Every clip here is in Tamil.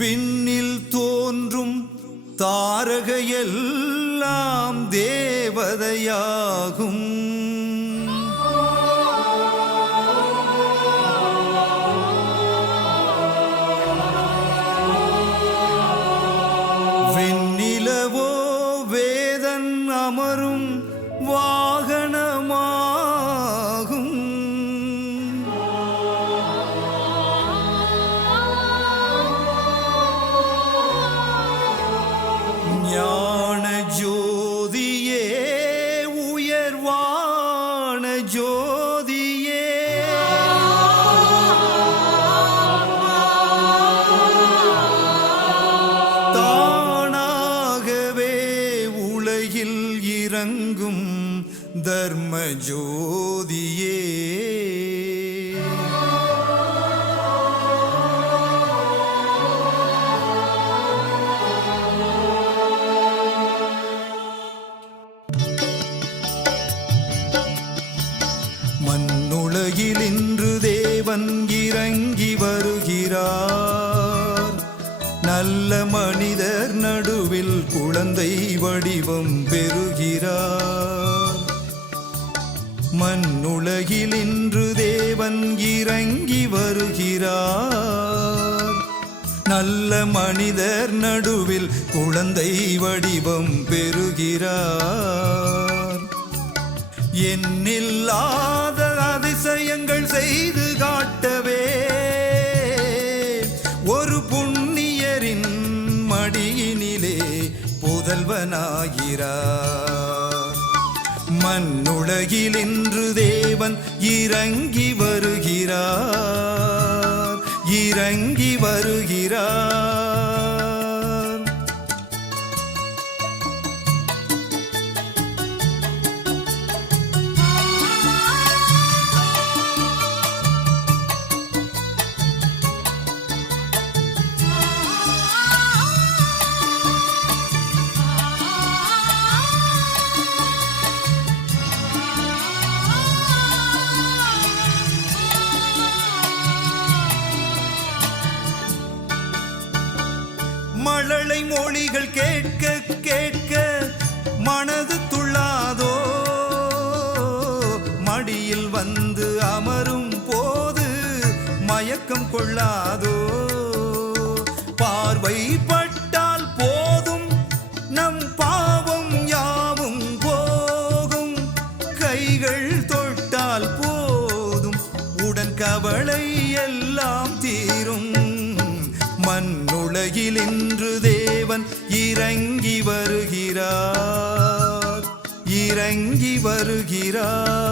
விண்ணில் தோன்றும் தாரகையெல்லாம் தேவதையாகும். வெண்ணிலவோ வேதன் அமரும் வாகனமாகும். ஞான ஜோதியே உயர்வான ஜோதியே, தானாகவே உலகில் இறங்கும் தர்ம ஜோதியே, மண்ணுலகில் இன்று தேவன் இறங்கி வருகிறார். நல்ல மனிதர் நடுவில் குழந்தை வடிவம் பெறுகிறார். மண்ணுலகில் இன்று தேவன் இறங்கி வருகிறார். நல்ல மனிதர் நடுவில் குழந்தை வடிவம் பெறுகிறார். எண்ணில்லாத அதிசயங்கள் செய்து காட்டவே ஒரு புண்ணியரின் மடியினிலே புதல்வனாகிறார். மண்ணுலகில் இன்று தேவன் இறங்கி வருகிறார், இறங்கி வருகிறார். மழலை மொழிகள் கேட்க கேட்க மனது துள்ளாதோ, மடியில் வந்து அமரும் போது மயக்கம் கொள்ளாதோ. பார்வை பட்டால் போதும் நம் பாவம் யாவும் போகும், கைகள் தொட்டால் போதும் உடன் கவலை எல்லாம் தீரும். மண்ணுலகில் இன்று தேவன் இறங்கி வருகிறார், இறங்கி வருகிறார்.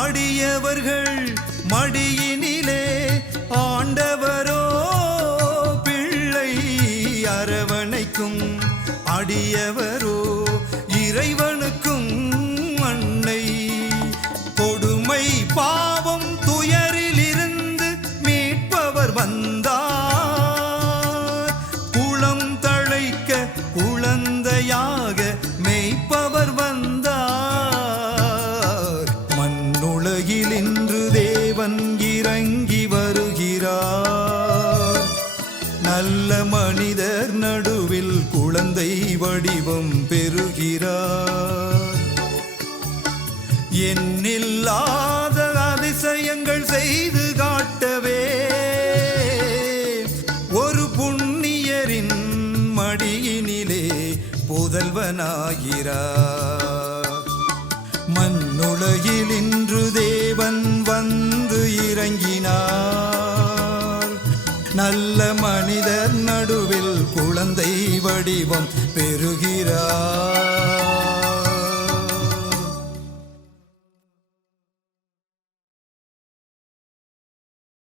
அடியவர்கள் மடியினிலே ஆண்டவரோ பிள்ளை அரவணைக்கும். அடியவரோ இறைவனுக்கும் அன்னை. கொடுமை பாவம் துயரிலிருந்து மீட்பவர் வந்தார். குளம் தழைக்க குழந்தையாக மேய்ப்பவர் வந்தார். மண்ணுலகில் இன்று தேவன் இறங்கி வருகிறார். நல்ல மனிதர் நடுவில் குழந்தை வடிவம் பெறுகிறார். எண்ணில்லாத அதிசயங்கள் செய்து காட்டவே ஒரு புண்ணியரின் மடியினிலே புதல்வனாகிறார். மண்ணுலகில் இன்று தேவன் வந்து இறங்கினார். நல்ல மனிதர் நடுவில் குழந்தை வடிவம் பெறுகிறார்.